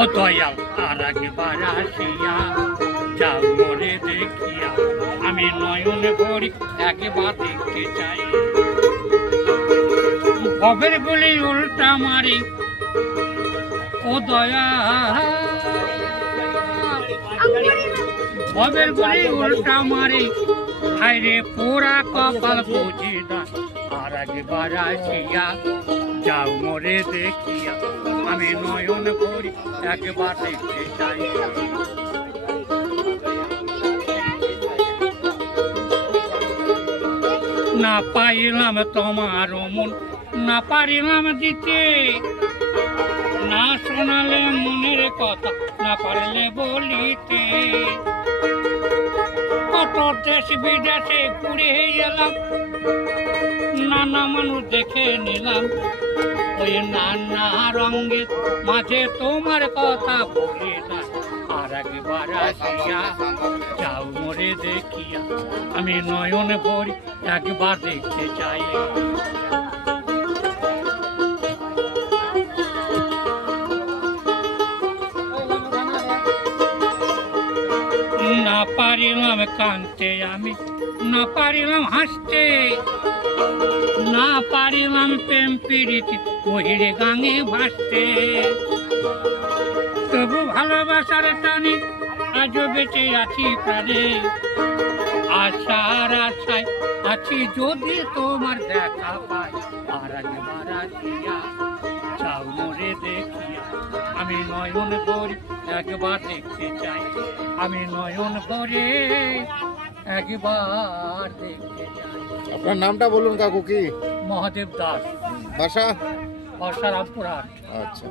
ও দয়াল আর একবার আসিয়া যাও মোরে দেখিয়া, আমি নয়ন ভরি একবার দেখতে চাই। ভবের গুলি উল্টা মারি ও দয়াল, ভবের গুলি উল্টা মারি, হায়রে পোড়া কপাল বুঝি না। আর একবার আসিয়া যাও মোরে দেখিয়া, আমি নয়ন ভরি একবার দেখতে চাই। না পাইলাম তোমার মন, না পারিলাম দিতে, না শোনালে মনের কথা, না পারলে বলিতে। কত দেশ বিদেশে ঘুরে গেলাম, নানা মানুষ দেখে নিলাম, ওই নানা রঙের মাঝে তোমার কথা বলি না। আর একবার আসিয়া যাও মোরে দেখিয়া, আমি নয়ন ভরি একবার দেখতে চাই। না পারিলাম কাঁদতে আমি, না পারিলাম হাসতে, না পারিলাম প্রেম প্রীতি বহিরে গাঙে ভাসতে। তবু ভালোবাসার টানে আজও বেঁচে আছি প্রাণে, আশার আশায় আছি যদি তোমার দেখা পাই। আর একবার আসিয়া যাও মোরে দেখিয়া, আমি নয়ন ভরি একবার দেখতে চাই। আমি নয়ন ভরে একবার দেখতে চাই। আপনার নামটা বলুন কাকু, কি? মহাদেব দাস, বাসা? বর্ষারামপুরহাট। আচ্ছা।